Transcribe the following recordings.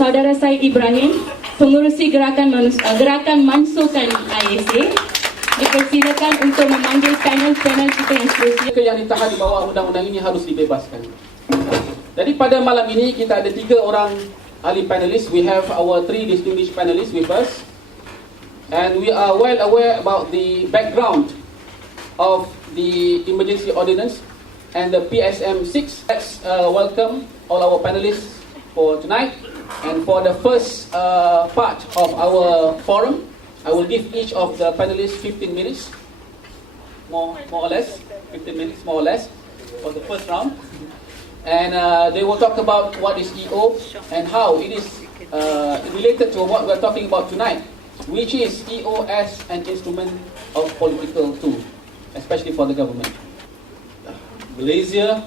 Saudara Said Ibrahim, pengurusi gerakan mansuhkan ISA, dipersilakan untuk memanggil panel-panel kita yang seterusnya. Yang ditahan di bawah undang-undang ini harus dibebaskan. Jadi pada malam ini kita ada 3 orang ahli panelis. We have our 3 distinguished panelists with us, and we are well aware about the background of the emergency ordinance and the PSM 6. Let's welcome all our panelists for tonight. And for the first part of our forum, I will give each of the panelists 15 minutes, more or less, 15 minutes more or less, for the first round. And they will talk about what is EO and how it is related to what we're talking about tonight, which is EO as an instrument of political tool, especially for the government. Malaysia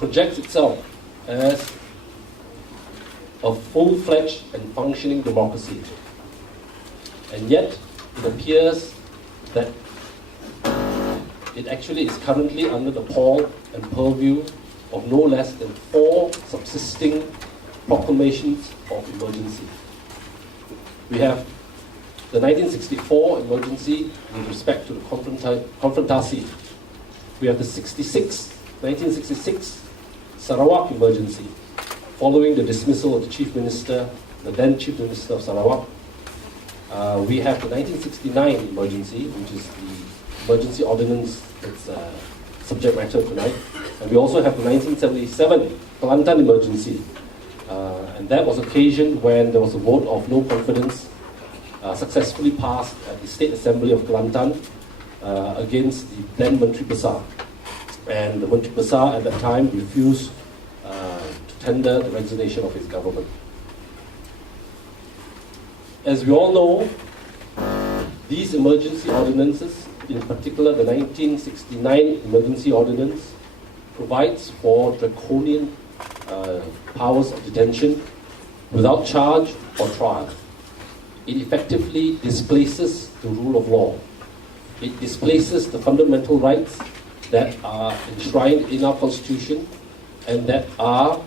projects itself as a full-fledged and functioning democracy. And yet, it appears that it actually is currently under the pall and purview of no less than 4 subsisting proclamations of emergency. We have the 1964 emergency with respect to the confrontasi. We have the 1966 Sarawak emergency, following the dismissal of the Chief Minister, the then Chief Minister of Sarawak. We have the 1969 emergency, which is the emergency ordinance that's subject matter tonight. And we also have the 1977 Kelantan emergency. And that was occasioned when there was a vote of no confidence successfully passed at the State Assembly of Kelantan against the then Menteri Besar. And the Menteri Besar at that time refused tender the resignation of his government. As we all know, these emergency ordinances, in particular the 1969 emergency ordinance, provides for draconian powers of detention without charge or trial. It effectively displaces the rule of law. It displaces the fundamental rights that are enshrined in our constitution and that are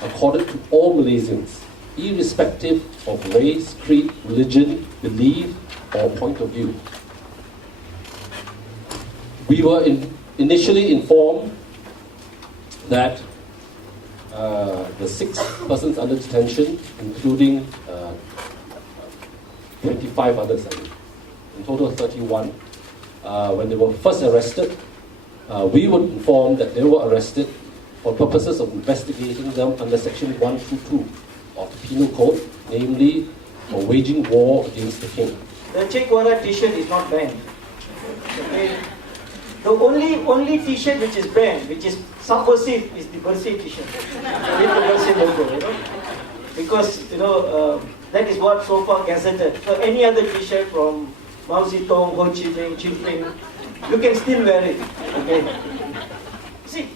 accorded to all Malaysians, irrespective of race, creed, religion, belief, or point of view. We were initially informed that the 6 persons under detention, including 25 others, in total 31, when they were first arrested, we were informed that they were arrested for purposes of investigating them under Section 122 of the Penal Code, namely for waging war against the king. The Che Guevara t-shirt is not banned. Okay. The only t-shirt which is banned, which is subversive, is the Bersih t-shirt with the Bersih logo. Because that is what so far gazetted. So any other t-shirt from Mao Zedong, Ho Chi Minh, Jinping, you can still wear it. Okay. See,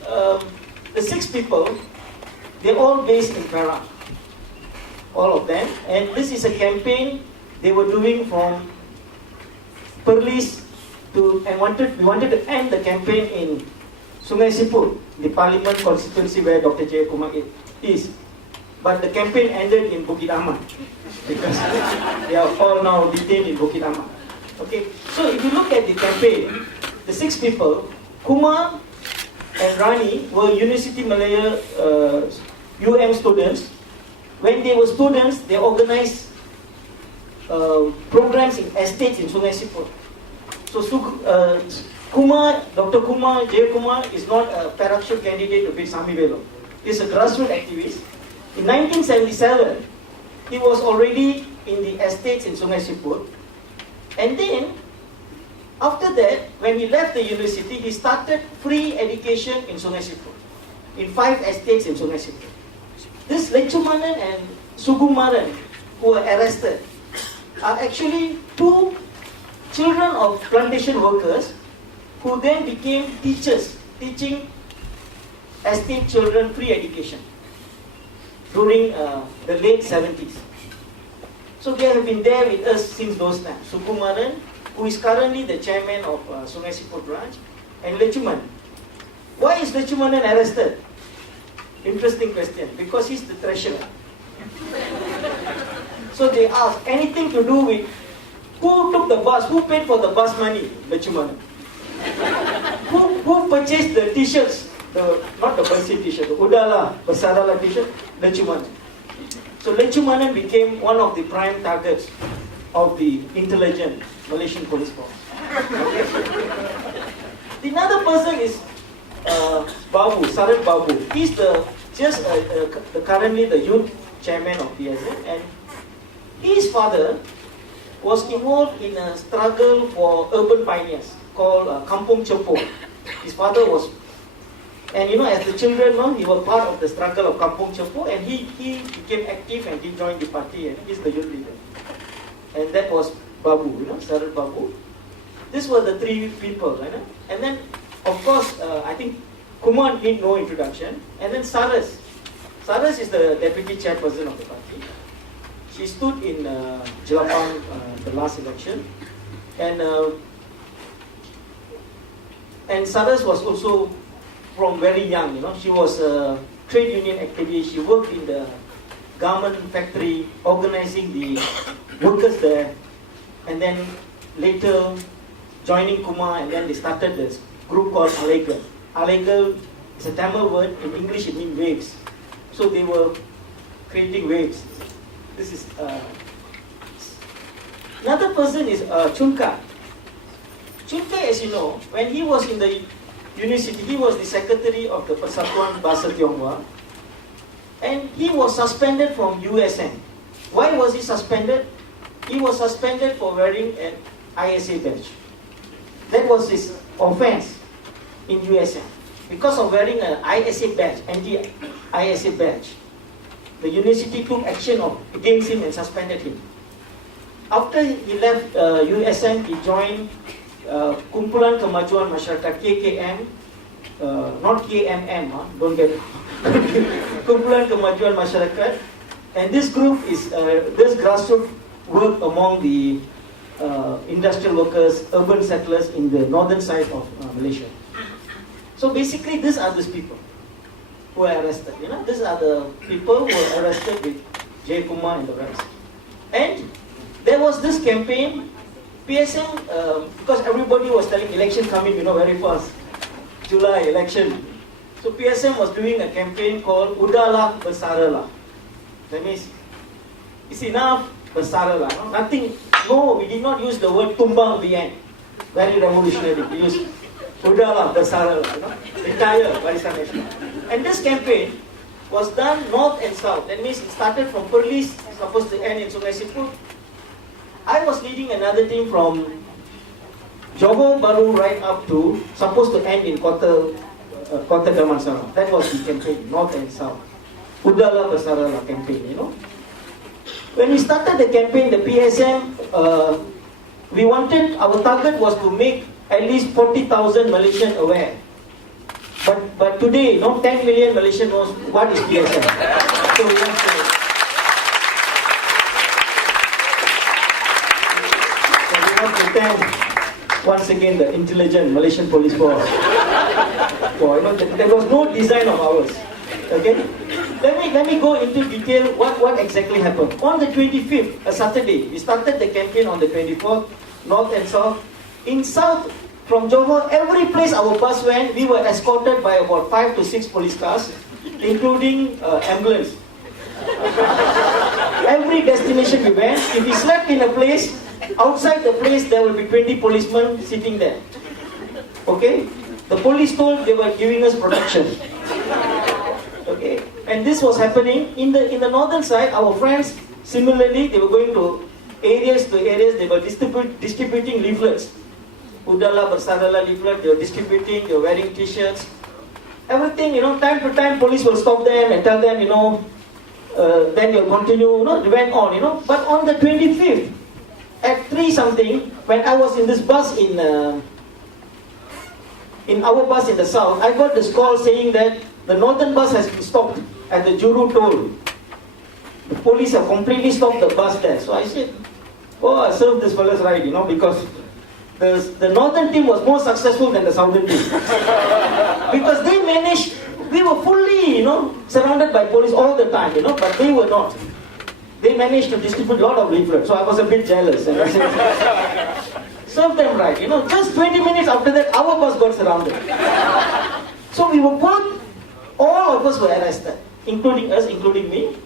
the 6 people, they're all based in Perak, all of them, and this is a campaign they were doing from Perlis we wanted to end the campaign in Sungai Siput, the Parliament constituency where Dr. Jayakumar is. But the campaign ended in Bukit Aman because they are all now detained in Bukit Aman. Okay, so if you look at the campaign, the 6 people, Kumar and Rani were University Malaya UM students. When they were students, they organized programs in estates in Sungai Siput. So Dr. Kumar Jayakumar is not a Perakshur candidate to beat Sami Velo. He's a grassroots activist. In 1977, he was already in the estates in Sungai Siput. And then, after that, when he left the university, he started free education in Sungai Siput, in 5 estates in Sungai Siput. This Lechumanan and Sugumaran, who were arrested, are actually 2 children of plantation workers who then became teachers, teaching estate children free education. during the late 70s. So they have been there with us since those times. Sukumaran, who is currently the chairman of Sungai Siput branch, and Lechuman. Why is Lechumanan arrested? Interesting question. Because he's the treasurer. So they ask, anything to do with who took the bus, who paid for the bus money? Lechumanan. Who purchased the t-shirts? Not the Persi t-shirt, the Udala, Basarala t-shirt? Lechumanan. So Lechumanan became one of the prime targets of the intelligent Malaysian police force. Okay. Another person is Babu, Sarat Babu. He's currently the youth chairman of PSM, and his father was involved in a struggle for urban pioneers called Kampung Cepo. His father was, and as the children, he was part of the struggle of Kampung Cepo, and he became active and he joined the party, and he's the youth leader. And that was Babu, Sarat Babu. These were the three people, and then, of course, I think Kumar need no introduction, and then Saras. Saras is the deputy chairperson of the party. She stood in Jelapang the last election, and Saras was also from very young. She was a trade union activist. She worked in the garment factory, organizing the workers there, and then later joining Kumar, and then they started this group called Alega. Alega is a Tamil word. In English it means waves. So they were creating waves. This is another person is Chunka. Chunka, as you know, when he was in the university, he was the secretary of the Persatuan Bahasa Tionghoa, and he was suspended from USN. Why was he suspended? He was suspended for wearing an ISA badge. That was his offense in USN. Because of wearing an ISA badge, anti-ISA badge, the university took action against him and suspended him. After he left USN, he joined Kumpulan Kemajuan Masyarakat, KKM, not KMM, don't get it. Kumpulan Kemajuan Masyarakat, and this group is this grassroots work among the industrial workers, urban settlers in the northern side of Malaysia. So basically, these are these people who were arrested. These are the people who were arrested with Jay Kumar and the rest. And there was this campaign, PSM, because everybody was telling election coming, very fast, July election. So PSM was doing a campaign called Udala Bersarala. That means, it's enough, Bersarala. Nothing, no, we did not use the word tumbang at the end. Very revolutionary. We used Udala Bersarala, retire, Barisan Nasional. And this campaign was done north and south. That means it started from Perlis, supposed to end in Sungai Siput. I was leading another team from Johor Bahru right up to, supposed to end in Kota Damansara. That was the campaign, north and south. Udala Bersarala campaign, When we started the campaign, the PSM, our target was to make at least 40,000 Malaysians aware. But today, 10 million Malaysians knows what is PSM. So we have to thank once again the intelligent Malaysian police force. There was no design of ours. Okay? Let me go into detail what exactly happened. On the 25th, a Saturday, we started the campaign on the 24th, north and south. In south, from Johor, every place our bus went, we were escorted by about 5 to 6 police cars, including ambulance. Every destination we went, if we slept in a place, outside the place there will be 20 policemen sitting there. Okay? The police told they were giving us protection. Okay? And this was happening in the northern side. Our friends, similarly, they were going to areas, they were distributing leaflets. Udala Bersarala leaflet, they were distributing, they were wearing t-shirts. Everything, time to time, police will stop them and tell them, then they'll continue, they went on, But on the 25th, at 3 something, when I was in this bus in our bus in the south, I got this call saying that the northern bus has been stopped at the Juru toll. the police have completely stopped the bus there. So I said, oh, I served this fella's right, because the northern team was more successful than the southern team. Because they managed, we were fully, surrounded by police all the time, but they were not. They managed to distribute a lot of leaflets, so I was a bit jealous. And I said, serve them right, just 20 minutes after that, our bus got surrounded. So we were both, all of us were arrested, including us, including me.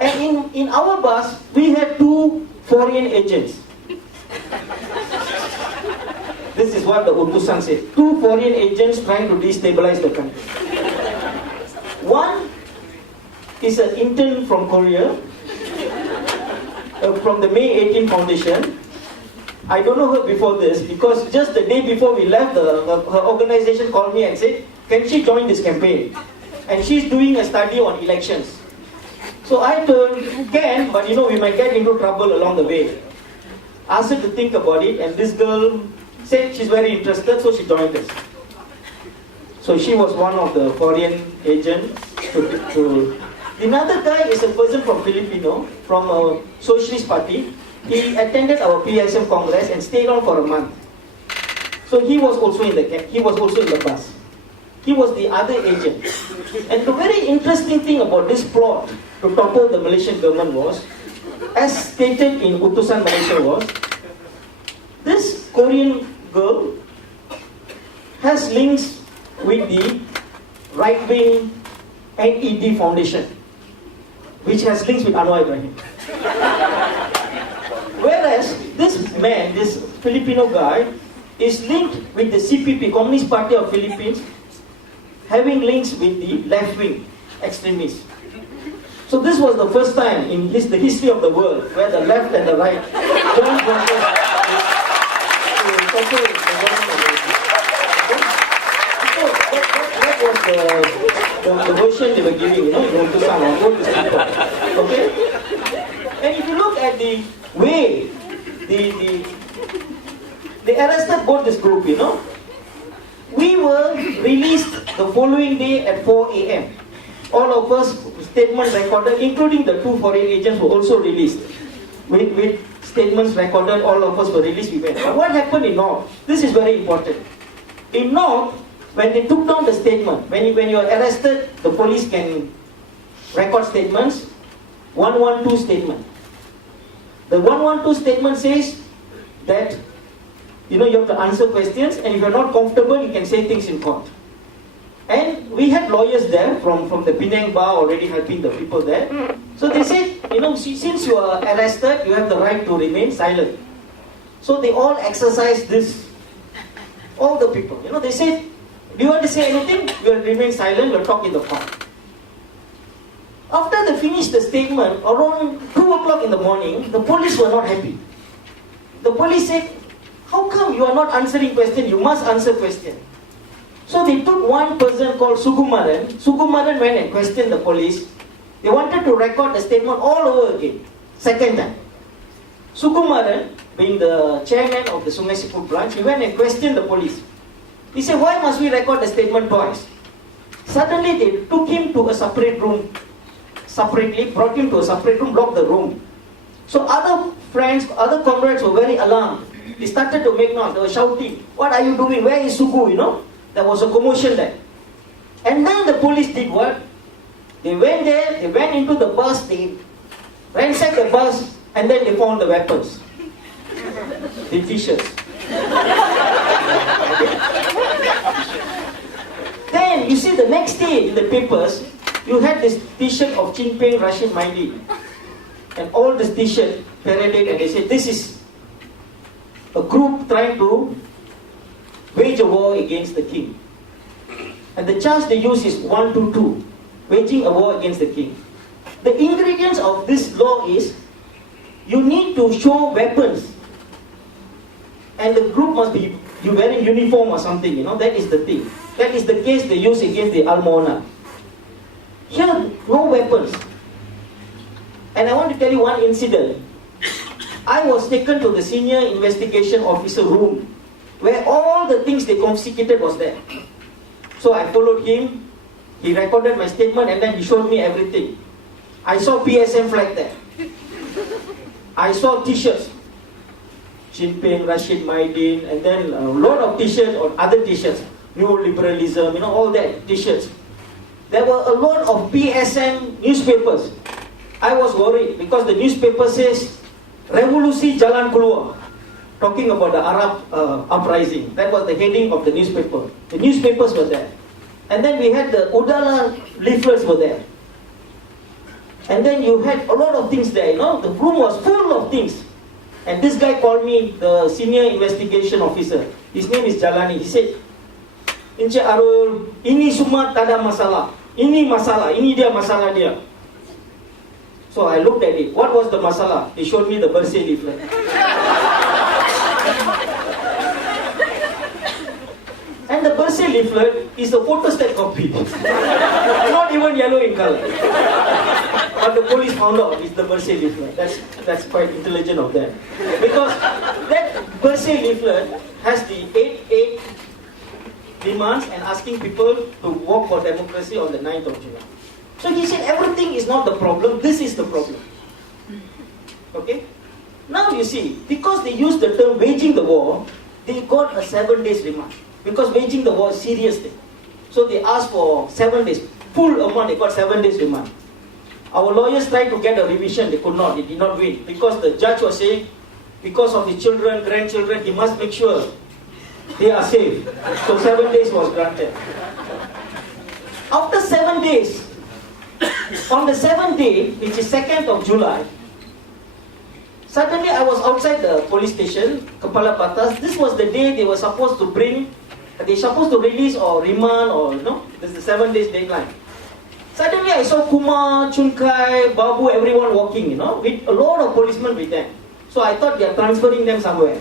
And in our bus, we had 2 foreign agents. This is what the Utusan said. 2 foreign agents trying to destabilize the country. One is an intern from Korea, from the May 18 Foundation. I don't know her before this, because just the day before we left, her organization called me and said, can she join this campaign? And she's doing a study on elections. So I told, can, but we might get into trouble along the way. Asked her to think about it, and this girl said she's very interested, so she joined us. So she was one of the foreign agents. Another guy is a person from Filipino, from a socialist party. He attended our PSM Congress and stayed on for a month. So he was also in the bus. He was the other agent. And the very interesting thing about this plot to topple the Malaysian government was, as stated in Utusan Malaysia, was this Korean girl has links with the right-wing NED Foundation, which has links with Anwar Ibrahim. Whereas this man, this Filipino guy, is linked with the CPP, Communist Party of Philippines, having links with the left-wing extremists. So this was the first time in the history of the world where the left and the right joined forces to topple the government. So that was the version they were giving, in Utusan on both these people. Okay? And if you look at the way they arrested both this group, we were released the following day at 4 a.m. All of us, statements recorded, including the 2 foreign agents, were also released. With statements recorded, all of us were released. We went. But what happened in North? This is very important. In North, when they took down the statement, when you are arrested, the police can record statements. 112 statement. The 112 statement says that you have to answer questions, and if you're not comfortable, you can say things in court. And we had lawyers there from the Penang bar already helping the people there. So they said, since you are arrested, you have the right to remain silent. So they all exercised this, all the people. They said, do you want to say anything? You will remain silent, we'll talk in the court. After they finished the statement, around 2 o'clock in the morning, the police were not happy. The police said, how come you are not answering questions? You must answer questions. So they took one person called Sukumaran. Sukumaran went and questioned the police. They wanted to record the statement all over again. Second time. Sukumaran, being the chairman of the Sungai Siput branch, he went and questioned the police. He said, why must we record the statement twice? Suddenly they took him to a separate room. Separately, brought him to a separate room, locked the room. So other friends, other comrades were very alarmed. They started to make noise. They were shouting, what are you doing? Where is Suku? There was a commotion there. And then the police did what? They went there, they went into the bus, they ransacked the bus, and then they found the weapons. The t-shirts. Then, you see, the next day in the papers, you had this t-shirt of Jinping, Russian Miley. And all this t-shirt paraded, and they said, this is a group trying to wage a war against the king. And the charge they use is 122, waging a war against the king. The ingredients of this law is, you need to show weapons. And the group must be wearing uniform or something, that is the thing. That is the case they use against the Almohana. Here, no weapons. And I want to tell you one incident. I was taken to the senior investigation officer room, where all the things they confiscated was there. So I followed him, he recorded my statement, and then he showed me everything. I saw PSM flag there. I saw t-shirts. Sinn Féin, Rashid Maidin, and then a lot of t-shirts or other t-shirts. New liberalism, all that t-shirts. There were a lot of PSM newspapers. I was worried because the newspaper says, Revolusi Jalan Keluar, talking about the Arab uprising. That was the heading of the newspaper. The newspapers were there. And then we had the Udala leaflets were there. And then you had a lot of things there, The room was full of things. And this guy called me, the senior investigation officer. His name is Jalani. He said, Encik Arul, ini semua tak ada masalah. Ini masalah, ini dia masalah dia. So I looked at it. What was the masalah? He showed me the birthday leaflet. And the birthday leaflet is a photostat copy. Not even yellow in color. But the police found out it's the birthday leaflet. That's quite intelligent of them. Because that birthday leaflet has the 8 demands and asking people to work for democracy on the 9th of July. So he said everything is not the problem, this is the problem. Okay? Now you see, because they used the term waging the war, they got a 7 days remand. Because waging the war is a serious thing. So they asked for 7 days. Full amount, they got 7 days remand. Our lawyers tried to get a revision, they could not, they did not win. Because the judge was saying, because of his children, grandchildren, he must make sure they are safe. So 7 days was granted. After 7 days, on the 7th day, which is 2nd of July, suddenly I was outside the police station, Kepala Batas. This was the day they were supposed to release or remand or, this is the 7 days deadline. Suddenly I saw Kumar, Chunkai, Babu, everyone walking, with a lot of policemen with them. So I thought they are transferring them somewhere.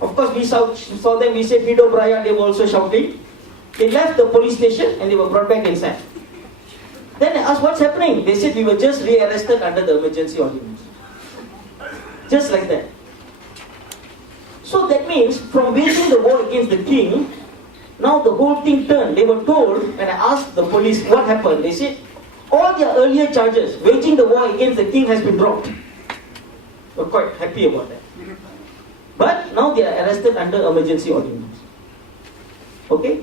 Of course, we saw them, we said, Hidup Raya, they were also shouting. They left the police station and they were brought back inside. Then I asked, what's happening? They said, we were just re-arrested under the emergency ordinance. Just like that. So that means, from waging the war against the king, now the whole thing turned. They were told, when I asked the police what happened, they said, all their earlier charges, waging the war against the king, has been dropped. We're quite happy about that. But now they are arrested under emergency ordinance. Okay?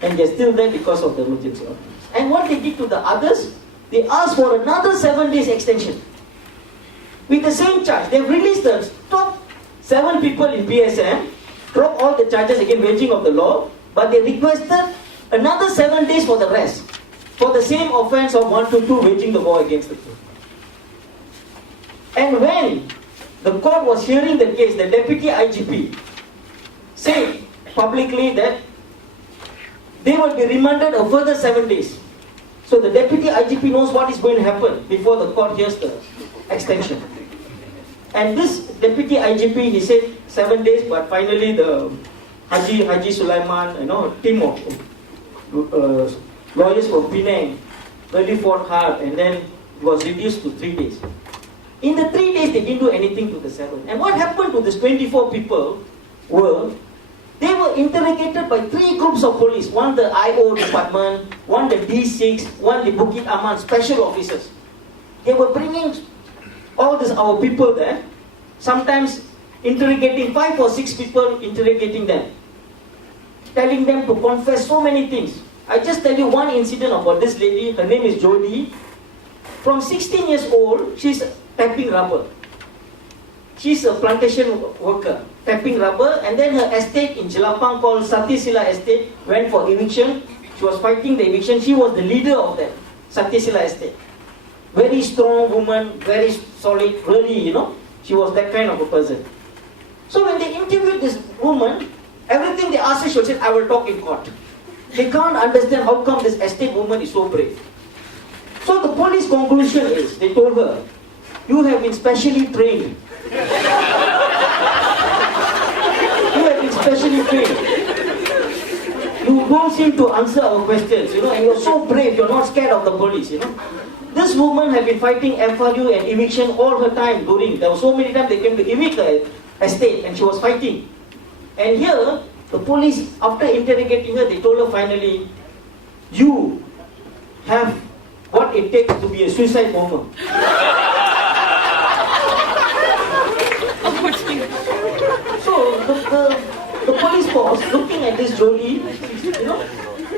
And they're still there because of the emergency ordinance. And what they did to the others, they asked for another 7 days extension. With the same charge, they've released the top 7 people in PSM, dropped all the charges against waging of the law, but they requested another 7 days for the rest, for the same offense of 122, waging the war against the king. And when the court was hearing the case, the deputy IGP said publicly that they will be remanded a further 7 days. So the deputy IGP knows what is going to happen before the court hears the extension. And this deputy IGP, he said 7 days, but finally the Haji Sulaiman, team of lawyers from Penang really fought hard, and then it was reduced to 3 days. In the 3 days, they didn't do anything to the 7. And what happened to these 24 people were, they were interrogated by 3 groups of police. One the IO department, one the D6, one the Bukit Aman special officers. They were bringing all our people there, sometimes interrogating 5 or 6 people, interrogating them, telling them to confess so many things. I just tell you one incident about this lady. Her name is Jody. From 16 years old, she's tapping rubber. She's a plantation worker, tapping rubber, and then her estate in Jelapang called Satisila Estate went for eviction. She was fighting the eviction. She was the leader of that Satisila Estate. Very strong woman, very solid, really, she was that kind of a person. So when they interviewed this woman, everything they asked her, she said, I will talk in court. They can't understand how come this estate woman is so brave. So the police conclusion is, they told her, you have been specially trained. You have been specially trained. You don't seem to answer our questions, and you're so brave, you're not scared of the police, This woman had been fighting FRU and eviction all her time there were so many times they came to evict the estate and she was fighting. And here, the police, after interrogating her, they told her finally, you have what what it takes to be a suicide bomber. So the police force looking at this Jody,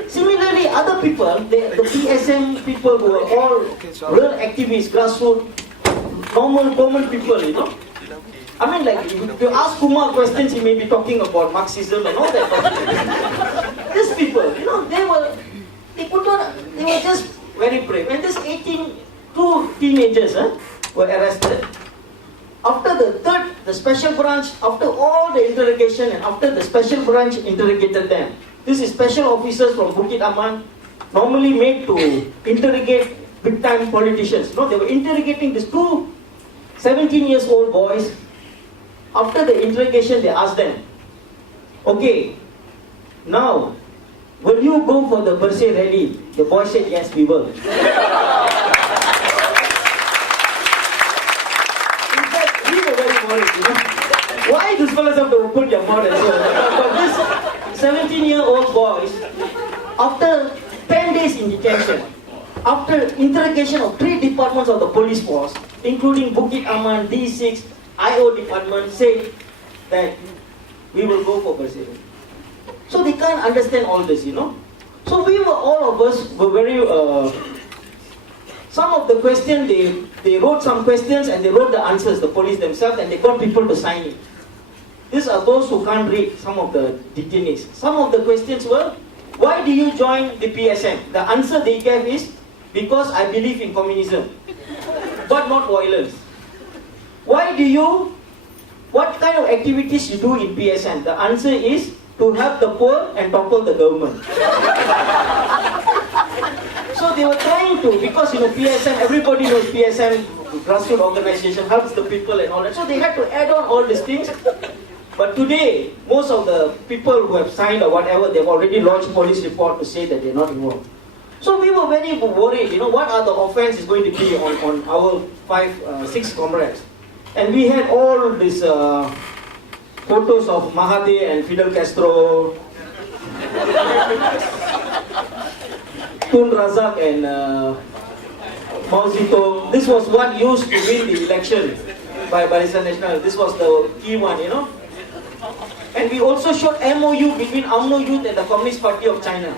similarly other people, the PSM people who are all real activists, grassroots, normal, common people, I mean, like, if you ask Kumar questions, he may be talking about Marxism and all that. But these people, they were just very brave. And these two teenagers were arrested. After the special branch, after all the interrogation and after the special branch interrogated them, this is special officers from Bukit Aman, normally made to interrogate big-time politicians. They were interrogating these two 17-year-old boys. After the interrogation, they asked them, okay, now, will you go for the Bersih rally? The boy said, yes, we will. In fact, we were very worried, Why these fellas have to open their mouth and say, but this 17-year-old boys, after 10 days in detention, after interrogation of 3 departments of the police force, including Bukit Aman, D6, IO department, said that we will go for Bersih. So they can't understand all this, So we were, all of us were very, some of the questions, they wrote some questions and they wrote the answers, the police themselves, and they got people to sign it. These are those who can't read, some of the detainees. Some of the questions were, why do you join the PSM? The answer they gave is, because I believe in communism, but not violence. What kind of activities you do in PSM? The answer is to help the poor and topple the government. So they were trying to, because PSM, everybody knows PSM, grassroots organization, helps the people and all that. So they had to add on all these things. But today, most of the people who have signed or whatever, they've already lodged police report to say that they're not involved. So we were very worried, what are the offense is going to be on our 6 comrades. And we had all these photos of Mahathir and Fidel Castro, Tun Razak and Mao Zedong. This was what used to win the election by Barisan Nasional. This was the key one, And we also showed MOU between UMNO Youth and the Communist Party of China.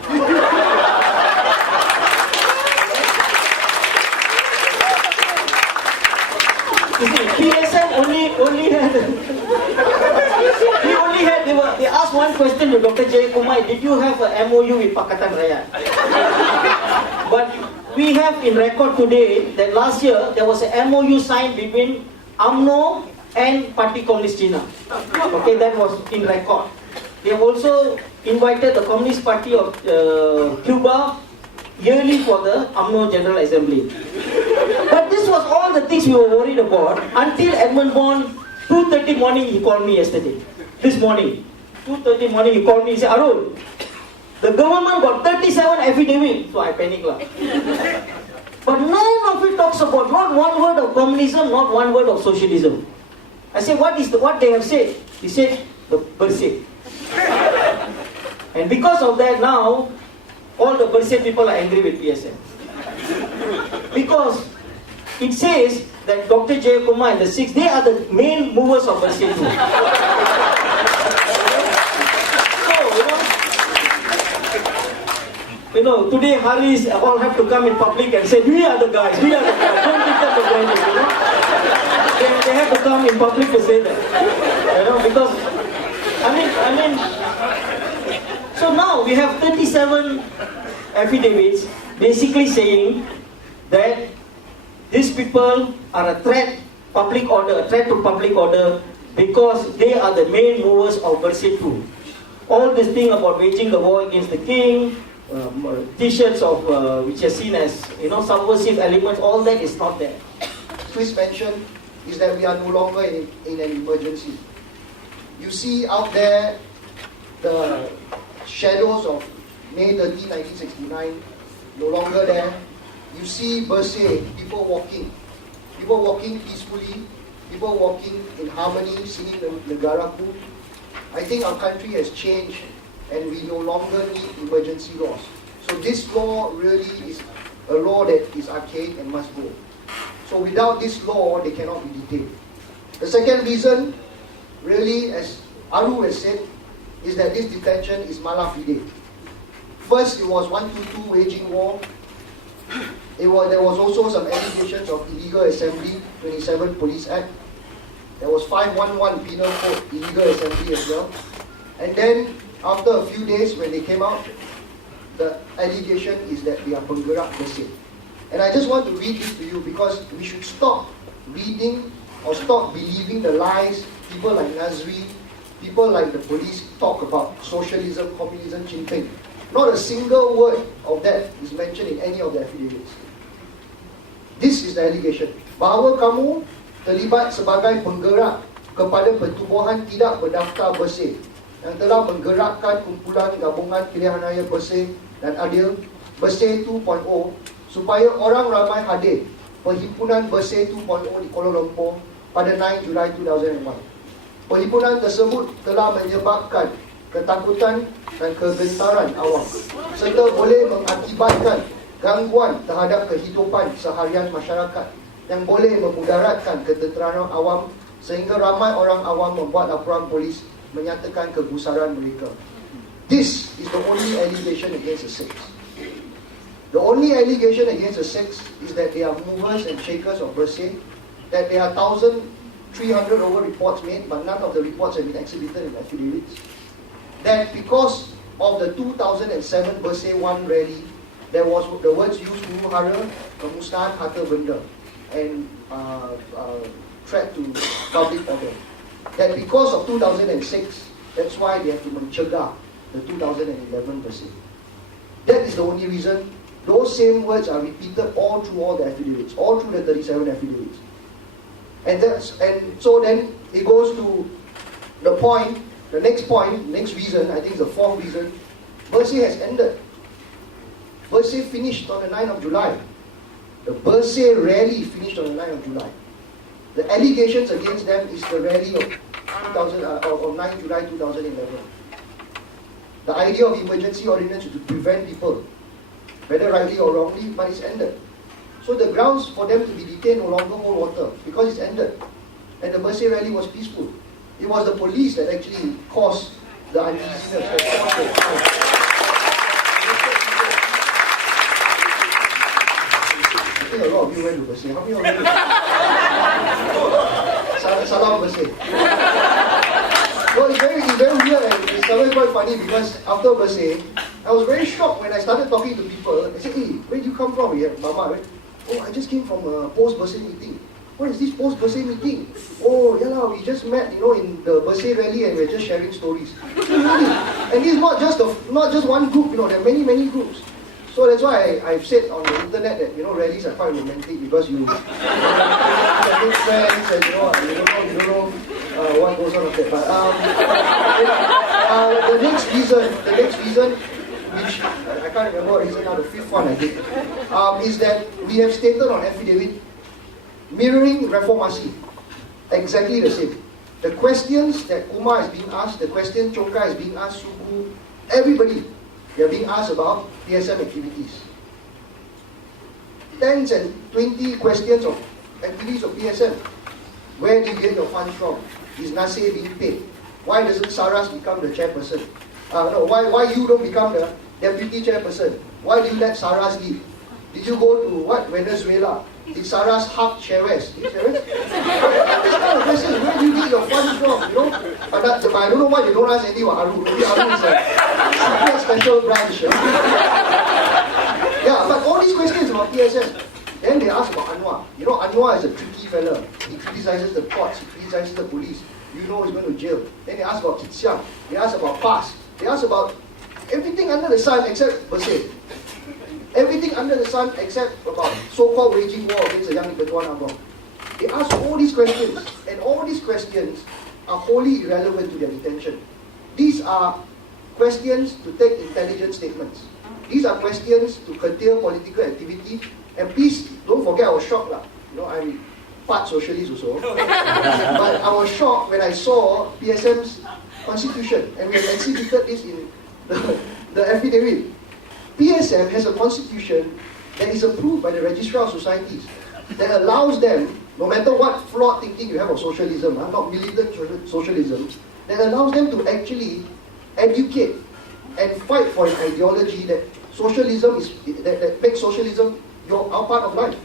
You see, PSM only had, they asked one question to Dr. Jayakumar, did you have a MOU with Pakatan Rakyat? But we have in record today that last year there was a MOU signed between UMNO and Party Communist China. Okay, that was in record. They have also invited the Communist Party of Cuba yearly for the UMNO General Assembly. But this was all the things we were worried about until Edmund Bond, 2:30 morning, he called me yesterday. This morning, 2:30 morning, he called me, he said, Arul, the government got 37 affidavits. So I panicked. But none of it talks about, not one word of communism, not one word of socialism. I said, what they have said? He said, the Bersih. And because of that now, all the Bersih people are angry with PSM. Because it says that Dr. Jayakumar and the 6, they are the main movers of Bersih too. So, today Haris all have to come in public and say, we are the guys, don't take them for granted, They have to come in public to say that. Because, so now we have 37 affidavits basically saying that these people are a threat to public order because they are the main movers of Bersih too. All this thing about waging the war against the king, T-shirts of which are seen as subversive elements, all that is not there. Chris mentioned is that we are no longer in an emergency. You see out there the shadows of May 30, 1969, no longer there. You see Bersih, people walking peacefully, people walking in harmony, singing the Negaraku. I think our country has changed and we no longer need emergency laws. So this law really is a law that is archaic and must go. So without this law, they cannot be detained. The second reason, really, as Aru has said, is that this detention is mala fide. First, it was 122 waging war. There was also some allegations of illegal assembly, 27 Police Act. There was 511 Penal Code, illegal assembly as well. And then, after a few days, when they came out, the allegation is that they are penggerak bersih. And I just want to read this to you because we should stop reading or stop believing the lies people like Nazri, people like the police talk about socialism, communism, Jinping. Not a single word of that is mentioned in any of the affidavits. This is the allegation. Bahawa kamu terlibat sebagai penggerak kepada pertubuhan tidak berdaftar bersih yang telah menggerakkan kumpulan gabungan pilihan raya bersih dan adil Bersih 2.0 supaya orang ramai hadir Perhimpunan Bersih 2.0 di Kuala Lumpur pada 9 Julai 2001. Perhimpunan tersebut telah menyebabkan ketakutan dan kegentaran awam serta boleh mengakibatkan gangguan terhadap kehidupan seharian masyarakat yang boleh memudaratkan ketenteraman awam sehingga ramai orang awam membuat laporan polis menyatakan kegusaran mereka. This is the only allegation against the Sikhs. The only allegation against the Sikhs is that they are movers and shakers of Bersih, that there are 1,300 over reports made, but none of the reports have been exhibited in affidavits. That because of the 2007 Bersih 1 rally, there was the words used huru hara, kemusnahan harta benda, and threat to public order. That because of 2006, that's why they have to mencegah the 2011 Bersih. That is the only reason. Those same words are repeated all through all the affidavits, all through the 37 affidavits. And so then it goes to the point, the next point, next reason, I think is the fourth reason. Bersih has ended. Bersih finished on the 9th of July. The Bersih rally finished on the 9th of July. The allegations against them is the rally of 9 July 2011. The idea of emergency ordinance is to prevent people, whether rightly or wrongly, but it's ended. So the grounds for them to be detained no longer hold water because it's ended. And the Bersih rally was peaceful. It was the police that actually caused the uneasiness, that caused the crime. I think a lot of you went to Bersih. How many of you? Salam Bersih. Well, it's very weird and it's somewhat quite funny because after Bersih, I was very shocked when I started talking to people. I said, hey, where do you come from? Yeah, Mama, right? Oh, I just came from a post-Bersih meeting. What is this post-Bersih meeting? Oh, yeah, we just met, in the Bersih rally and we're just sharing stories. And it's not just one group, there are many, many groups. So that's why I've said on the internet that, rallies are quite romantic because you make friends and, you don't know what goes on with that. But the next reason, which I can't remember what reason now, the fifth one I think, is that we have stated on affidavit, mirroring reformasi, exactly the same. The questions that Kumar is being asked, the question Chongka is being asked, Suku, everybody, they are being asked about PSM activities. 10 and 20 questions of activities of PSM. Where do you get your funds from? Is Nasir being paid? Why doesn't Saras become the chairperson? Why you don't become the deputy chairperson? Why do you let Saras leave? Did you go to Venezuela? Did Saras hug Chavez? This kind of questions, where do you get your funds from? But I don't know why you don't ask anyone. Aru is a special branch. Yeah, but all these questions about PSM. Then they ask about Anwar. Anwar is a tricky fella. He criticizes the courts, he criticizes the police. He's going to jail. Then they ask about Kit Siang. They ask about PAS. They ask about everything under the sun except Bersih. Everything under the sun except about so-called waging war against the young Ketuan Agong. They ask all these questions, and all these questions are wholly irrelevant to their detention. These are questions to take intelligent statements. These are questions to curtail political activity. And please don't forget, I was shocked. I'm part socialist also. But I was shocked when I saw PSM's constitution, and we have exhibited this in the affidavit. PSM has a constitution that is approved by the Registrar of Societies that allows them, no matter what flawed thinking you have of socialism, not militant socialism, that allows them to actually educate and fight for an ideology that socialism is that makes socialism our part of life.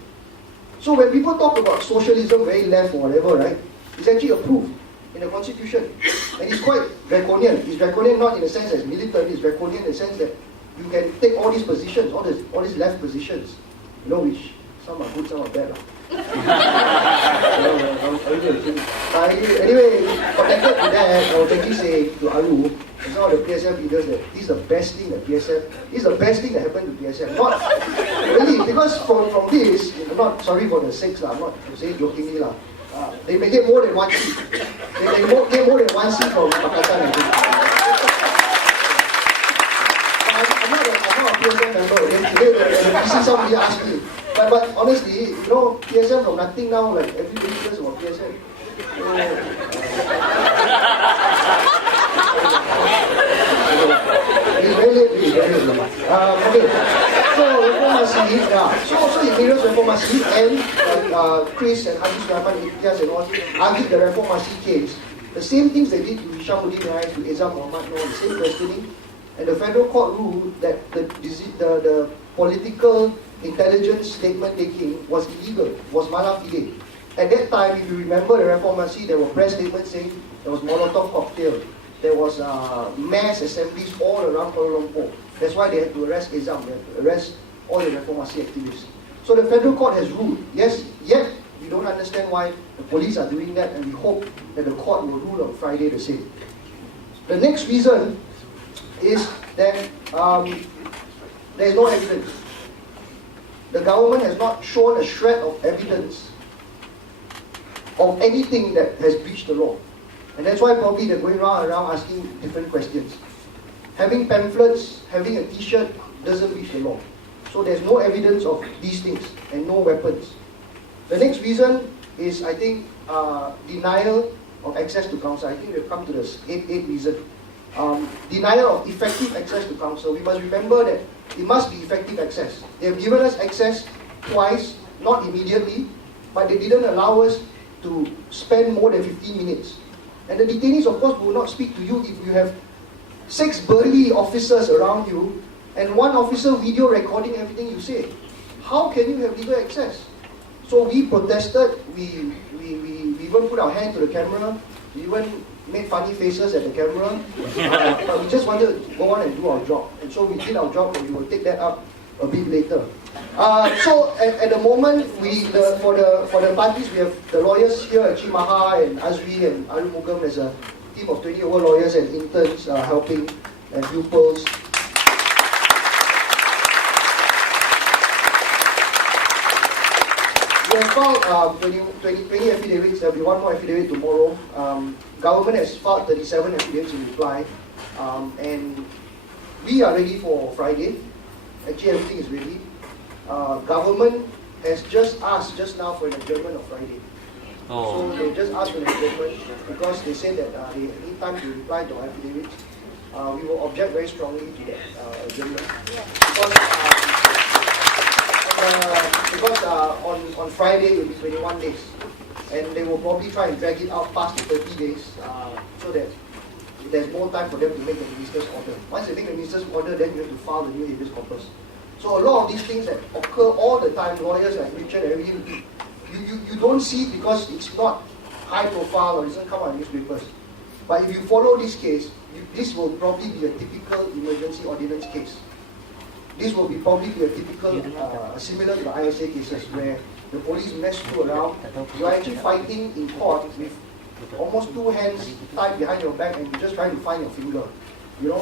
So when people talk about socialism, very left or whatever, right, it's actually approved in the Constitution. And it's quite draconian. It's draconian not in the sense as militant, it's draconian in the sense that you can take all these positions, all these left positions, which some are good, some are bad. Anyway, connected to that, I was actually saying to Aru and some of the PSF leaders that this is the best thing that happened to PSF. Not really, because from this, I'm not sorry for the sakes, I'm not saying jokingly, they may get more than one seat. They may get more than one seat from Pakatan, I think. I'm not a PSF member. Today, somebody asked me. But honestly, PSF from nothing now, like everybody cares about PSF. It's very late, really, very late. Okay, so reformasi, so Imperial's reformasi and Chris and Haji Sulaiman Ikhtias and all argued the reformasi case. The same things they did to Hishamuddin Rais, to Ezam Muhammad, the same questioning. And the federal court ruled that the political intelligence statement taking was illegal, was mala fide. At that time, if you remember the reformasi, there were press statements saying there was Molotov cocktail, there was mass assemblies all around Kuala Lumpur. That's why they had to arrest Ezam, they had to arrest all the reformasi activists. So the federal court has ruled, yes, yet we don't understand why the police are doing that, and we hope that the court will rule on Friday the same. The next reason is that there is no evidence. The government has not shown a shred of evidence of anything that has breached the law. And that's why probably they're going around asking different questions. Having pamphlets, having a t-shirt doesn't breach the law. So there's no evidence of these things and no weapons. The next reason is, I think, denial of access to counsel. I think we've come to the 8th reason. Denial of effective access to counsel. We must remember that it must be effective access. They have given us access twice, not immediately, but they didn't allow us to spend more than 15 minutes. And the detainees, of course, will not speak to you if you have 6 burly officers around you and one officer video recording everything you say. How can you have legal access? So we protested, we even put our hand to the camera, we even made funny faces at the camera, but we just wanted to go on and do our job. And so we did our job, and we will take that up a bit later. So at the moment, for the parties, we have the lawyers here at Chimaha and Azri and Arumugam. There's a team of 20 over lawyers and interns helping and pupils. We have filed 20 affidavits. There will be one more affidavit tomorrow. Government has filed 37 affidavits in reply. And we are ready for Friday. Actually, everything is ready. Government has just asked just now for an adjournment of Friday. So they just asked for an adjournment because they said that they need time to reply to our affidavits. We will object very strongly to that adjournment. Because on Friday it will be 21 days. And they will probably try and drag it out past the 30 days so that there's more time for them to make the minister's order. Once they make the minister's order, then you have to file the new habeas corpus. So a lot of these things that occur all the time, lawyers like Richard and everything, you don't see it because it's not high profile or it doesn't come out in newspapers. But if you follow this case, this will probably be a typical emergency ordinance case. This will probably be a typical, similar to the ISA cases where the police mess you around. You are actually fighting in court with almost 2 hands tied behind your back and you're just trying to find your finger. You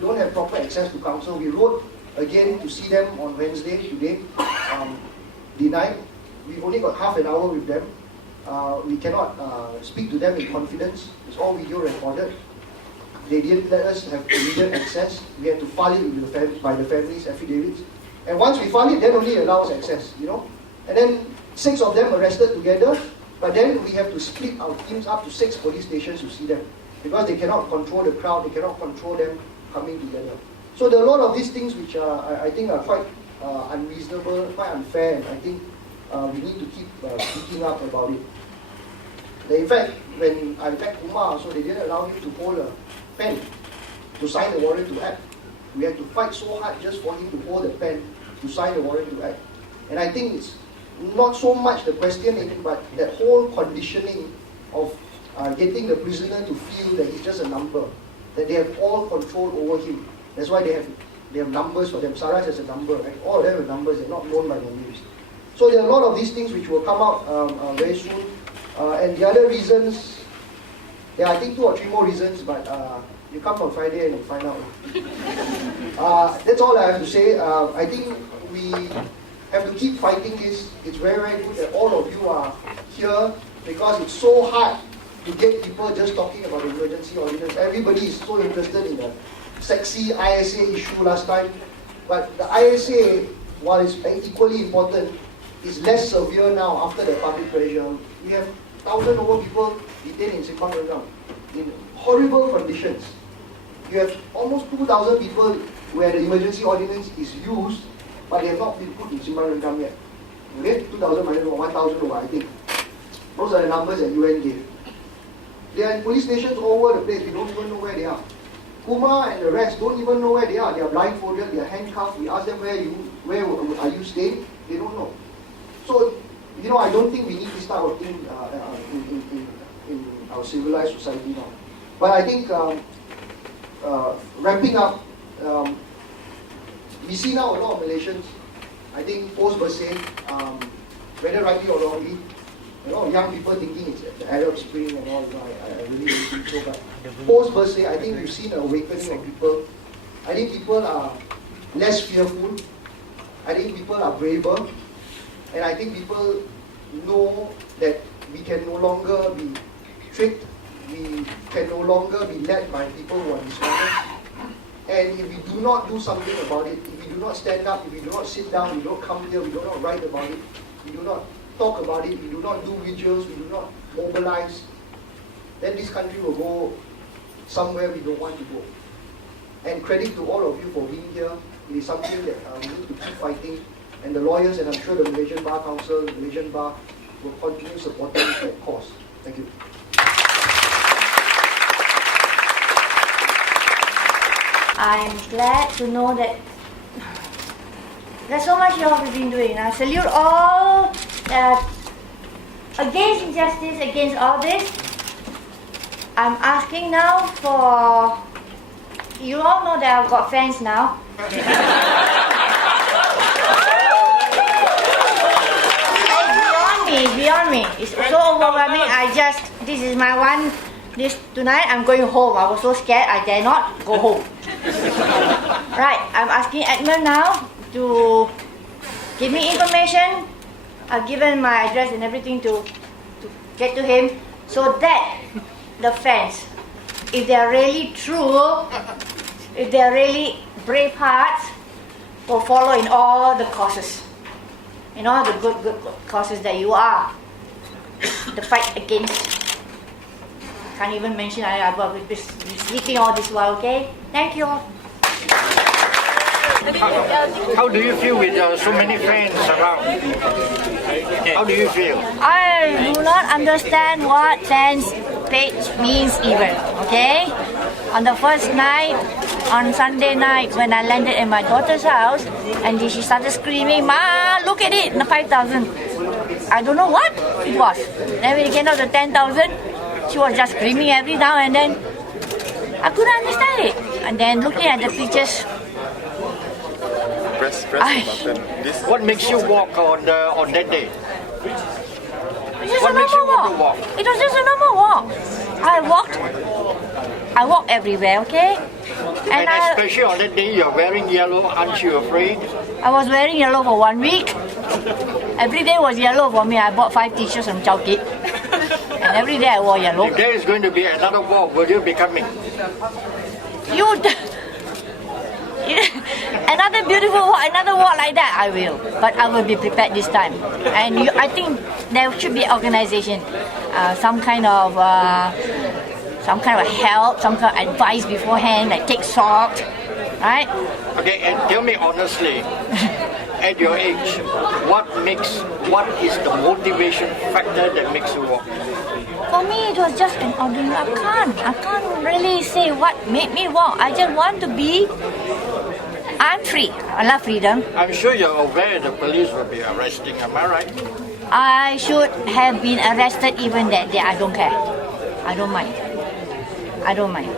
don't have proper access to counsel. We wrote again to see them on Wednesday, today, denied. We've only got half an hour with them. We cannot speak to them in confidence. It's all video recorded. They didn't let us have immediate access. We had to file it by the family's affidavits. And once we file it, then only allows access, And then 6 of them arrested together, but then we have to split our teams up to 6 police stations to see them. Because they cannot control the crowd, they cannot control them coming together. So there are a lot of these things which I think are quite unreasonable, quite unfair, and I think we need to keep speaking up about it. In fact, when I met Kumar, so they didn't allow him to hold a pen to sign the warrant to act. We had to fight so hard just for him to hold a pen to sign the warrant to act. And I think it's not so much the questioning, but that whole conditioning of getting the prisoner to feel that he's just a number, that they have all control over him. That's why they have numbers for them. Saraj has a number, right? All of them have numbers, they're not known by their names. So there are a lot of these things which will come out very soon. And the other reasons, there are I think 2 or 3 more reasons, but you come on Friday and you find out. That's all I have to say. I think we have to keep fighting this. It's very, very good that all of you are here because it's so hard to get people just talking about the emergency ordinance. Everybody is so interested in the sexy ISA issue last time. But the ISA, while it's equally important, is less severe now after the public pressure. We have 1,000 over people detained in Simpang Rendang in horrible conditions. You have almost 2,000 people where the emergency ordinance is used, but they have not been put in Simpang Rendang yet. Okay, 2,000 minus 1,000 over, I think. Those are the numbers that UN gave. They are in police stations all over the place. We don't even know where they are. Kumar and the rest don't even know where they are. They are blindfolded, they are handcuffed. We ask them where are you staying? They don't know. So, I don't think we need this type of thing in our civilized society now. But I think wrapping up, we see now a lot of Malaysians, I think post-Bersih, whether rightly or wrongly, a lot of young people thinking it's the Arab Spring and all. I really think so. But post-Bersih, I think we've seen an awakening of people. I think people are less fearful. I think people are braver. And I think people know that we can no longer be tricked. We can no longer be led by people who are dishonest. And if we do not do something about it, if we do not stand up, if we do not sit down, we don't come here, we do not write about it, we do not talk about it, we do not do vigils, we do not mobilize, then this country will go somewhere we don't want to go. And credit to all of you for being here. It is something that we need to keep fighting. And the lawyers, and I'm sure the Malaysian Bar Council, the Malaysian Bar, will continue supporting that cause. Thank you. I'm glad to know that there's so much you have been doing. I salute all that against injustice, against all this. I'm asking now for, you all know that I've got fans now. It's beyond me. It's so overwhelming. This is my one. Tonight I'm going home. I was so scared I dare not go home. Right, I'm asking Edmund now to give me information. I've given my address and everything to get to him, so that the fans, if they are really true, if they are really brave hearts, will follow in all the causes. In all the good causes that you are. The fight against. I can't even mention, I will be sleeping all this while, okay? Thank you all. How do you feel with so many fans around? How do you feel? I do not understand what fans page means even, okay? On the first night, on Sunday night, when I landed at my daughter's house, and she started screaming, "Ma, look at it, 5,000. I don't know what it was. Then when it came out to 10,000, she was just screaming every now and then. I couldn't understand it. And then looking at the pictures, Press the button. What makes you walk on that day? What makes you want to walk? It was just a normal walk. I walked everywhere, okay? And especially on that day, you're wearing yellow. Aren't you afraid? I was wearing yellow for 1 week. Every day was yellow for me. I bought 5 t-shirts from Chowkit. And every day I wore yellow. If there is going to be another walk, will you be coming? Another beautiful walk, another walk like that, I will. But I will be prepared this time. And I think there should be organization, some kind of help, some kind of advice beforehand, like take salt, right? Okay, and tell me honestly, at your age, what is the motivation factor that makes you walk? For me, it was just an ordinary. I can't really say what made me walk. I just want to be. I'm free. I love freedom. I'm sure you're aware the police will be arresting, am I right? I should have been arrested even that day. I don't care. I don't mind. I don't mind.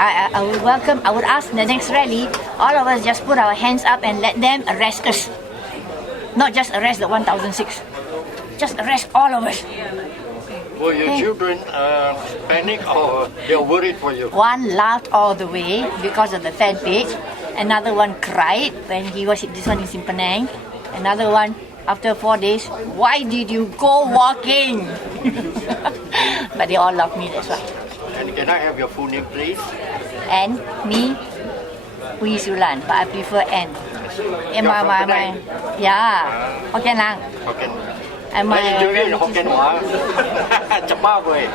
I would welcome, I would ask the next rally, all of us just put our hands up and let them arrest us. Not just arrest the 1,006. Just arrest all of us. Will your children panic or they're worried for you? One laughed all the way because of the fan page. Another one cried when he was this one in Simpanang. Another one, after 4 days, why did you go walking? But they all love me, that's why. And can I have your full name, please? And me, Hui Sulan, but I prefer N. And my, yeah, Hokkien lang. Hokkien. And my Hokkien hóa. Chấm ba vậy.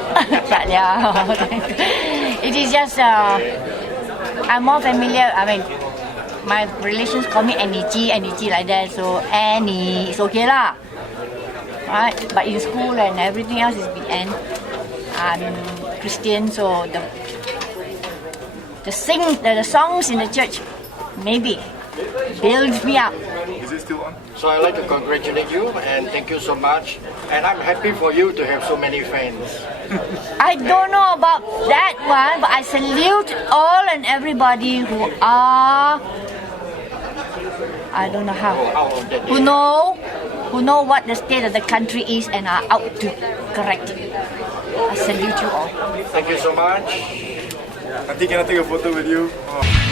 It is just, I'm more familiar, I mean, my relations call me Annie like that, so Annie, it's okay lah. Right? But in school and everything else is big N. I'm Christian, so the songs in the church maybe builds me up. Is it still on? So I'd like to congratulate you and thank you so much. And I'm happy for you to have so many fans. I don't know about that one, but I salute all and everybody who are, I don't know how, who know what the state of the country is and are out to correct it. I salute you all. Thank you so much. Auntie, can I take a photo with you? Oh.